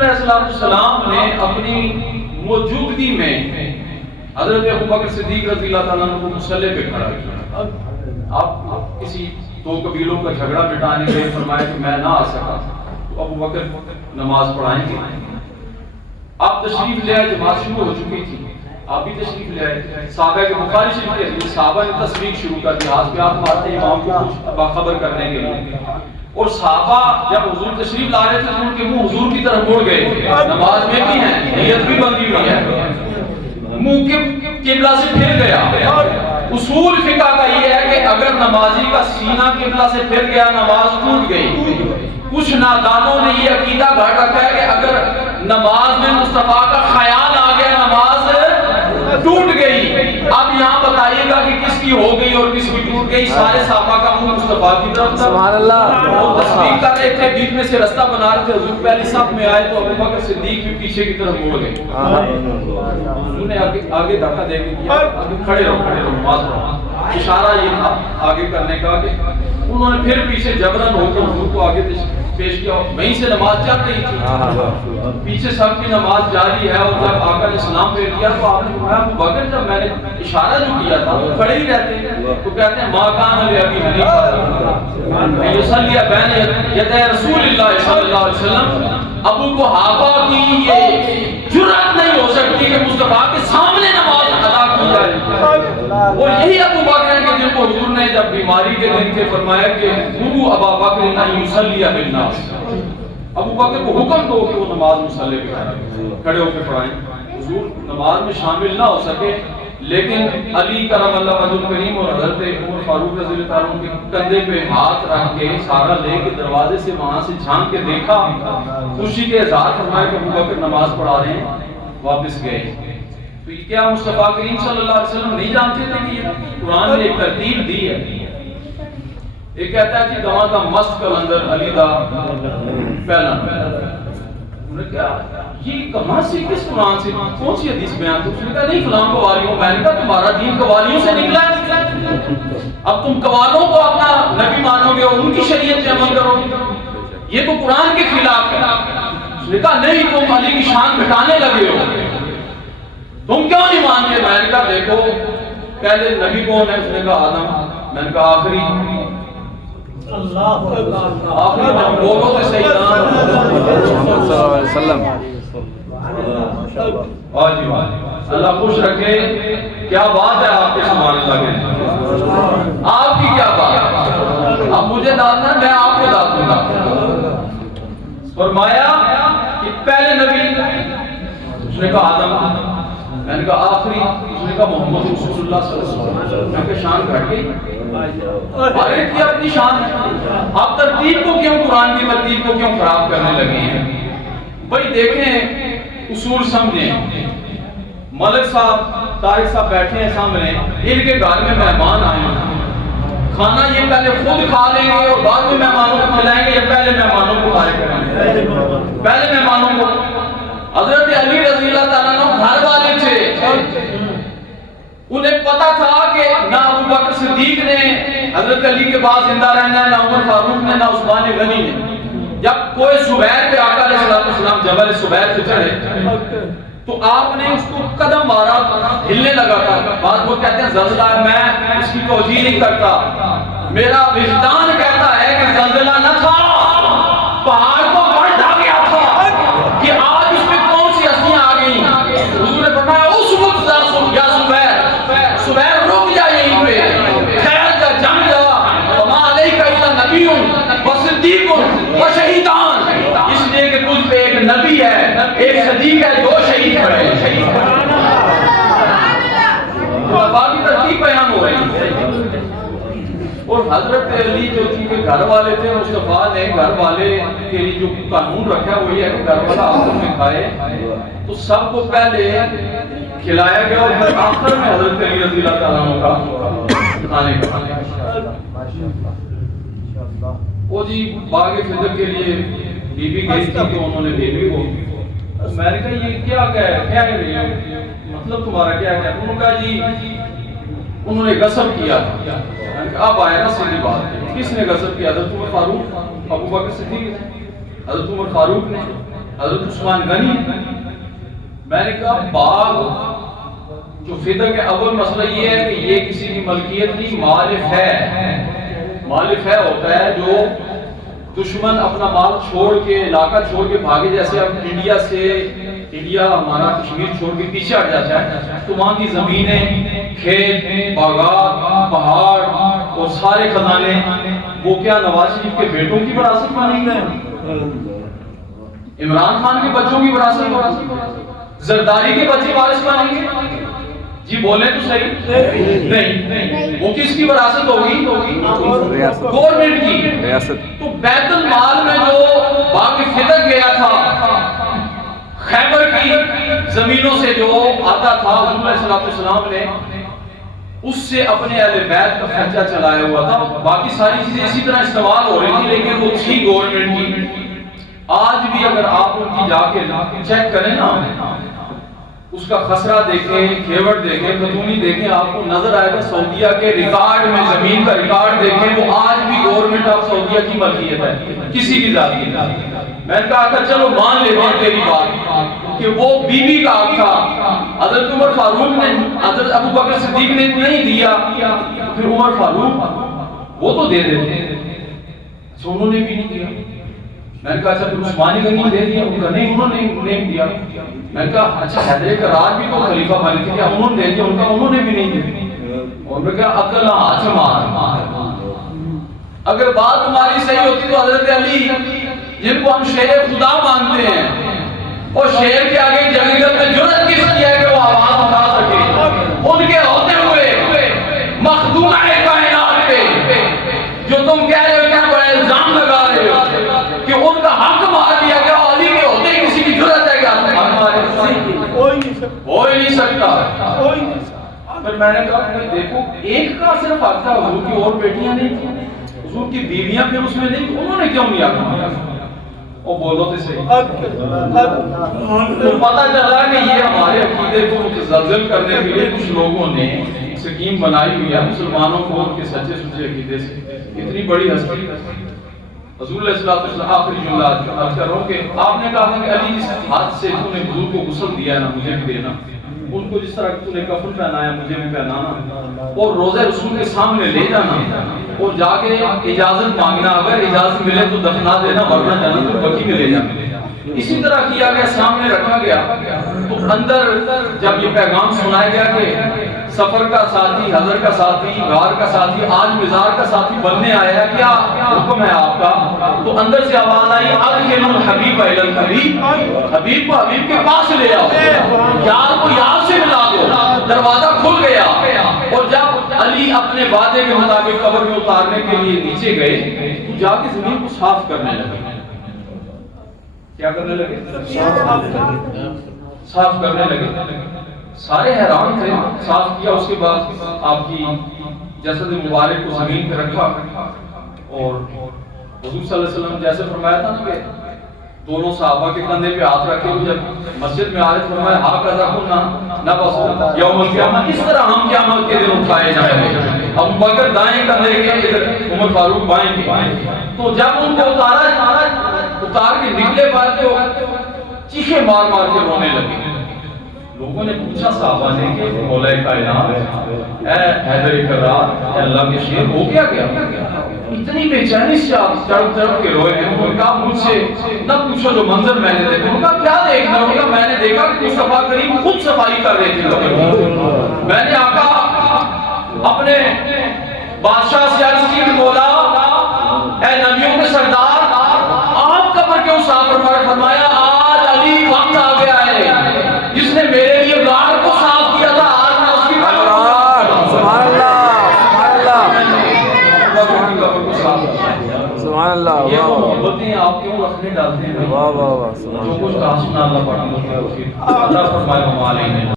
حضور علیہ السلام نے اپنی موجودگی میں حضرت ابوبکر صدیق رضی اللہ تعالیٰ عنہ کو مصلی پہ کھڑا کیا. آپ کسی دو قبیلوں کا جھگڑا مٹانے کے لیے فرمایا کہ میں نہ آ سکا تو ابوبکر نماز پڑھائیں گے. آپ تشریف لے آئے, جماعت شروع ہو چکی تھی, آپ بھی تشریف لے آئے. صحابہ کے بخاری شریف کے حدیث صحابہ نے تصویر شروع کر دی, ہاتھ پہ ہاتھ مارتے امام کو کچھ باخبر کرنے کے لیے. اور صحابہ جب حضور تشریف لا رہے تھے تو ان کے منہ حضور کی طرف مڑ گئے تھے. نماز میں بھی ہیں, نیت بھی بندی ہوئی ہے, منہ قبلہ سے پھر گیا. اصول فقہ کا یہ ہے کہ اگر نمازی کا سینہ قبلہ سے پھر گیا نماز ٹوٹ گئی. کچھ نادانوں نے یہ عقیدہ گھڑ رکھا ہے کہ اگر نماز میں مصطفیٰ کا خیال آ گیا نماز ٹوٹ گئی. اب یہاں بتائیے گا کہ کس کی ہو گئی اور کس کی ٹوٹ گئی. سارے صحابہ کا منہ مصطفیٰ کی طرف تھا. سبحان اللہ. وہ تصدیق کر رہے تھے, بیچ میں سے رستہ بنا رہے تھے. حضور پہلی صف میں آئے تو ابوبکر صدیق بھی پیچھے کی طرف مڑ گئے. انہوں نے آگے دھکا دے کے کیا, آگے کھڑے رہو نماز پڑھو. اشارہ یہ تھا آگے کرنے کا کہ انہوں نے پھر پیچھے جبرن ہو کے حضور کو آگے پیش کیا. وہیں سے نماز چل رہی تھی, پیچھے سب کی نماز جاری ہے. اور جب آقا نے سلام پھیر دیا تو آپ نے فرمایا ابوبکر جب میں نے اشارہ جو کیا تھا تو کھڑے ہی رہتے ہیں. تو کہتے ہیں ما کان لابی حنیفہ یصلی بین یدی رسول اللہ صلی اللہ علیہ وسلم. ابو کو حافہ کی یہ جرأت نہیں ہو سکتی کہ مصطفیٰ کے سامنے نماز ادا کی جائے. اور یہی ابو بکر ہیں کہ جن کو حضور نے جب بیماری کے دن تھے فرمایا کہ مروا ابا بکر ان یصلی بالناس. ابو بکر کو حکم دو کہ وہ نماز مصلی پہ کھڑے ہو کے پڑھائیں. حضور نماز میں شامل نہ ہو سکے لیکن علی کرم اللہ وجہ الکریم اور حضرت عمر فاروق رضی اللہ عنہ کے کندھے پہ ہاتھ رکھ کے سارا لے کے دروازے سے وہاں سے جھانک کے دیکھا, خوشی کے اظہار فرمایا کہ ابو بکر نماز پڑھا رہے ہیں. واپس گئے. تو یہ کیا مصطفیٰ کریم صلی اللہ علیہ وسلم نہیں جانتے تھے کہ یہ قرآن نے ایک ترتیب دی ہے. ایک کہتا ہے کہ دواں کا مست کلندر علی دا پہلا. انہوں نے کہا یہ کہاں سے, کس قرآن سے, کون سی حدیث بیان کی؟ اس نے کہا نہیں فلاں قوالیوں. میں نے کہا تمہارا دین قوالیوں سے نکلا ہے, اب تم قوالوں کو اپنا نبی مانو گے اور ان کی شریعت پہ عمل کرو گے, یہ تو قرآن کے خلاف ہے. اس نے کہا نہیں تم علی کی شان گھٹانے لگے ہو, تم کیوں نہیں مانتے؟ میں نے کہا دیکھو پہلے نبی کون ہے؟ اس نے کہا آدم. میں نے کہا آخری آخری لوگوں سے صحیح محمد صلی اللہ علیہ وسلم. اللہ خوش رکھے. کیا بات ہے آپ کے سبحان اللہ کے, آپ کی کیا بات ہے. اب مجھے ڈالنا ہے, میں آپ کو ڈال دوں گا. فرمایا کہ پہلے نبی, اس نے کہا آدم. میں نے کہا آخری, اس نے کہا محمد رسول اللہ صلی اللہ علیہ وسلم. میں کہ شان گھٹ گئی, ہر ایک کی اپنی شان ہے. آپ ترتیب کو کیوں, قرآن کی ترتیب کو کیوں خراب کرنے لگے ہیں؟ بھائی دیکھیں اصول سمجھیں. ملک صاحب طارق صاحب بیٹھے ہیں سامنے, ان کے گھر میں مہمان آئے ہیں, کھانا یہ پہلے خود کھا لیں گے اور بعد میں مہمانوں کو کھلائیں گے, یا پہلے مہمانوں کو فارغ کریں گے؟ پہلے مہمانوں کو. حضرت علی رضی اللہ تعالیٰ عنہ گھر والے تھے, انہیں پتا تھا کہ نہ ابو بکر صدیق نے حضرت علی کے بعد زندہ رہنا ہے, نہ عمر فاروق نے, نہ عثمان غنی نے. جب کوئی سبیر پہ آقا علیہ السلام جبل سبیر پہ چڑھے تو آپ نے اس کو قدم مارا, ہلنے لگا تھا. بعد وہ کہتے ہیں زلزلہ, میں اس کی توجیہ نہیں کرتا, میرا وجدان کہتا ہے کہ زلزلہ نہ تھا, پہاڑ کو پلٹا گیا تھا کہ آج اس میں کون سی ہستیاں آ گئی. حضور نے فرمایا اس وقت یا سبیر, سبیر رک جا یہیں پہ, خیر جا, جم جا, وما علیک الا نبی و صدیق و شہیدان. اس لیے کہ تجھ پہ ایک نبی ہے, ایک صدیق ہے, دو شہید پڑے. باقی ترتیب بیان ہو رہی ہے. اور حضرت علی جو تھی کہ گھر والے تھے, مصطفیٰ نے گھر والے کے لیے جو قانون رکھا وہ یہ ہے کہ گھر والا آخر میں کھائے, تو سب کو پہلے کھلایا گیا اور پھر آخر میں حضرت علی رضی اللہ تعالیٰ عنہ کا کھانے کا. وہ جی باغ فضل کے لیے بی بی گئی تھی تو انہوں نے بیبی کو, میں نے کہا یہ کیا ہے, مطلب تمہارا کیا ہے؟ انہوں نے کہا جی انہوں نے غصب کیا تھا. اب آیا نا سیدھی بات, کس نے غصب کیا؟ حضرت عمر فاروق, ابو بکر صدیق نے, حضرت عمر فاروق نے. حضرت عثمان غنی. میں نے کہا باغ جو فدر کے اول مسئلہ یہ ہے کہ یہ کسی کی ملکیت نہیں، مالف ہے. مالف ہے ہوتا ہے جو دشمن اپنا مال چھوڑ کے، علاقہ چھوڑ کے بھاگے، جیسے اب انڈیا ہمارا کشمیر چھوڑ کے پیچھے ہٹ جاتا ہے تو وہاں کی زمینیں، کھیت، باغات، پہاڑ اور سارے خزانے وہ کیا نواز شریف کے بیٹوں کی وراثت مانیں گے، عمران خان کے بچوں کی وراثت، زرداری کے بچے وارث مانیں گے؟ جی بولیں تو صحیح. نہیں، وہ کس کی وراثت ہوگی؟ گورنمنٹ کی. تو بیت المال میں جو باغ فدر گیا تھا، خیبر کی زمینوں سے جو آتا تھا، حضور علیہ السلام نے اس سے اپنے اہل بیت کا خرچہ چلایا ہوا تھا. باقی ساری چیزیں اسی طرح استعمال ہو رہی تھی لیکن وہ تھی گورنمنٹ کی. آج بھی اگر آپ ان کی جا کے چیک کریں نا، اس کا خسرہ دیکھیں، کھیوٹ دیکھیں، خطونی دیکھیں، آپ کو نظر آئے گا سعودیہ کے ریکارڈ میں، زمین کا ریکارڈ دیکھیں، وہ آج بھی گورنمنٹ آف سعودیہ کی ملکیت ہے، کسی کی ذات کی. میں نے کہا تھا چلو مان لیتے ہیں تیری بات کہ وہ بی بی کا حق تھا، حضرت عمر فاروق نے، حضرت ابو بکر صدیق نے نہیں دیا، پھر عمر فاروق وہ تو دے دیتے ہیں، انہوں نے بھی نہیں دیا. میں نے کہا اچھا پھر عثمانی غنی دے دیا، نہیں انہوں نے نہیں دیا. میں نے کہا اچھا حیدر کرار بھی تو خلیفہ بنے تھے، کیا انہوں نے دے دیا؟ انہوں نے بھی نہیں دیا. اور میں کہا عقل ہاتھ مار. اگر بات تمہاری صحیح ہوتی تو حضرت علی جن کو ہم شیر خدا مانتے ہیں، اور شیر کے آگے جنگل میں جرأت کس کی ہے کہ وہ آواز اٹھا سکے؟ ان کے ہوتے ہوئے مخدوم کائنات پہ جو تم کہہ رہے ہو کیا کوئی الزام لگا رہے ہو کہ ان کا حق مار دیا گیا، علی کے ہوتے ہی کسی کی جرأت ہے کہ حق مارے؟ ہو ہی نہیں سکتا. پھر میں نے کہا کہ دیکھو ایک کا صرف حق تھا، حضور کی اور بیٹیاں نہیں تھیں، حضور کی بیویاں پھر اس میں نہیں، انہوں نے کیوں نہیں حق مارا؟ وہ بولو تو صحیح. تو پتہ چلا کہ یہ ہمارے عقیدے کو متزلزل کرنے کے لیے کچھ لوگوں نے سکیم بنائی ہوئی ہے مسلمانوں کو ان کے سچے سچے عقیدے سے. اتنی بڑی ہستی حضور علیہ السلام آخری جملہ عرض کر رہا ہوں کہ آپ نے کہا کہ علی جس ہاتھ سے تو نے حضور کو غسل دیا ہے نا، مجھے بھی دینا. ان کو جس طرح تو نے کفن پہنایا مجھے بھی پہنانا، اور روزہ رسول کے سامنے لے جانا اور جا کے اجازت مانگنا، اگر اجازت ملے تو دفنا دینا، ورنہ جانا تو بقی میں لے جانا. اسی طرح کیا گیا، سامنے رکھا گیا. تو اندر جب یہ پیغام سنایا گیا کہ سفر کا ساتھی، حضر کا ساتھی، غار کا ساتھی آج مزار کا ساتھی بننے آیا ہے، کیا حکم ہے آپ کا؟ تو اندر سے آواز آئی ادخل الحبیب الی الحبیب، حبیب کو حبیب کے پاس لے آؤ، یار کو یار سے ملا دو. دروازہ کھل گیا اور جب علی اپنے وعدے کے مطابق قبر میں اتارنے کے لیے نیچے گئے تو جا کے زمین کو صاف کرنے لگے. کیا کرنے لگے؟ صاف کرنے لگے. سارے حیران تھے. صاف کیا، اس کے بعد آپ کی جسد مبارک کو زمین پہ رکھا اور حضور صلی اللہ علیہ وسلم جیسے فرمایا تھا نا کہ دونوں صحابہ کے کندھے پہ ہاتھ رکھے ہوئے جب مسجد میں آئے فرمایا ہاکذا کنا نبعث یوم القیامہ، اس طرح ہم قیامت کے دن اٹھائے جائیں گے. ابو بکر دائیں کندھے کے، ادھر عمر فاروق بائیں کے. تو جب ان کو اتار کے نکلے بعد تو چیخے مار مار کے رونے لگے. لوگوں نے پوچھا صحابہ نے کہ مولا کائنات اے حیدر کرار، اے اللہ کے شیر، ہو گیا کیا؟ اتنی بے چینی سے آپ تڑپ تڑپ کے روئے ہیں. انہوں نے کہا مجھ سے نہ پوچھو جو منظر میں نے دیکھا. انہوں نے کہا کیا دیکھنا؟ انہوں نے کہا میں نے دیکھا کہ مصطفیٰ کریم خود صفائی کر رہے تھے. میں نے آقا اپنے بادشاہ سے عرض کی کہ مولا اے نبیوں کے سردار، آپ قبر کیوں صاف فرمایا آج علی وقت آ گیا ہے جس نے میرے لیے غار کو صاف کیا تھا، آج میں اس کی قبر کو صاف سبحان اللہ. یہ محبتیں آپ کیوں رکھنے ڈالتے ہیں؟ واہ واہ واہ. جو کچھ کہا سنا اللہ پڑھا اللہ فرمائے ہمارے